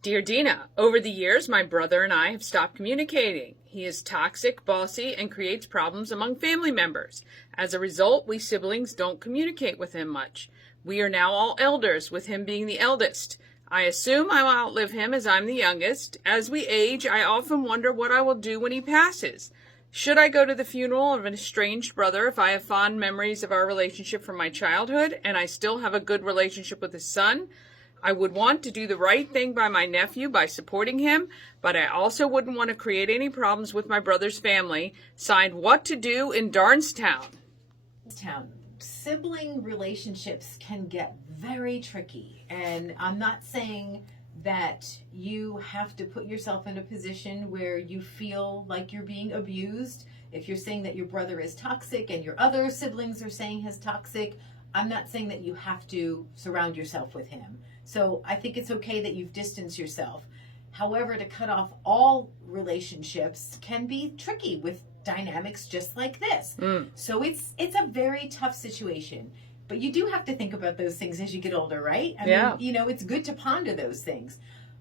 Dear Dina, over the years, my brother and I have stopped communicating. He is toxic, bossy, and creates problems among family members. As a result, we siblings don't communicate with him much. We are now all elders, with him being the eldest. I assume I will outlive him as I'm the youngest. As we age, I often wonder what I will do when he passes. Should I go to the funeral of an estranged brother if I have fond memories of our relationship from my childhood and I still have a good relationship with his son? I would want to do the right thing by my nephew by supporting him, but I also wouldn't want to create any problems with my brother's family. Signed, What to Do in Darnestown. Sibling relationships can get very tricky, and I'm not saying that you have to put yourself in a position where you feel like you're being abused. If you're saying that your brother is toxic and your other siblings are saying he's toxic, I'm not saying that you have to surround yourself with him. So I think it's okay that you've distanced yourself. However, to cut off all relationships can be tricky with dynamics just like this. So it's a very tough situation. But you do have to think about those things as you get older, right? I mean, you know, it's good to ponder those things.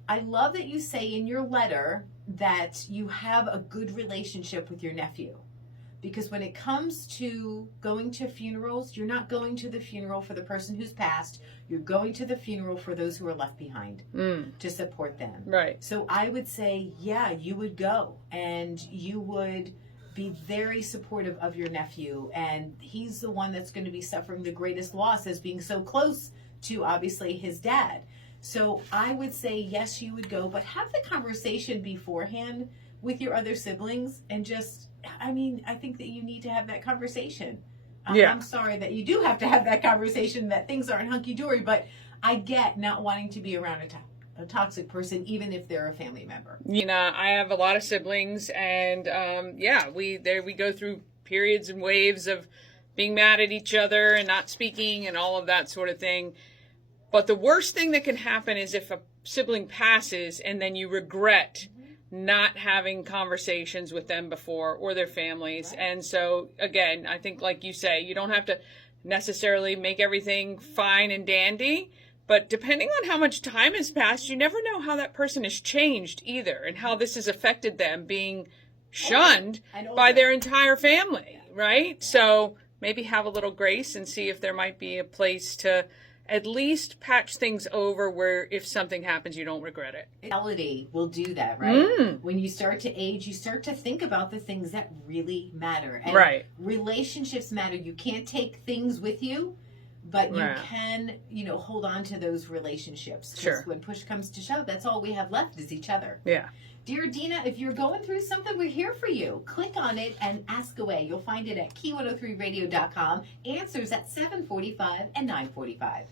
I love that you say in your letter that you have a good relationship with your nephew. Because when it comes to going to funerals, you're not going to the funeral for the person who's passed. You're going to the funeral for those who are left behind to support them. Right. So I would say, yeah, you would go and you would be very supportive of your nephew. And he's the one that's going to be suffering the greatest loss as being so close to, obviously, his dad. So I would say, yes, you would go, but have the conversation beforehand with your other siblings and just, I mean, I think that you need to have that conversation. I'm sorry that you do have to have that conversation, that things aren't hunky-dory, but I get not wanting to be around a toxic person, even if they're a family member. You know, I have a lot of siblings, and we go through periods and waves of being mad at each other and not speaking and all of that sort of thing. But the worst thing that can happen is if a sibling passes and then you regret not having conversations with them before or their families. Right. And so, again, I think, like you say, you don't have to necessarily make everything fine and dandy, but depending on how much time has passed, you never know how that person has changed either and how this has affected them being shunned by their entire family, right? So maybe have a little grace and see if there might be a place to at least patch things over where if something happens, you don't regret it. Reality will do that, right? When you start to age, you start to think about the things that really matter. And relationships matter. You can't take things with you, but you can, you know, hold on to those relationships. Because when push comes to shove, that's all we have left is each other. Yeah. Dear Dina, if you're going through something, we're here for you. Click on it and ask away. You'll find it at key103radio.com. Answers at 7:45 and 9:45.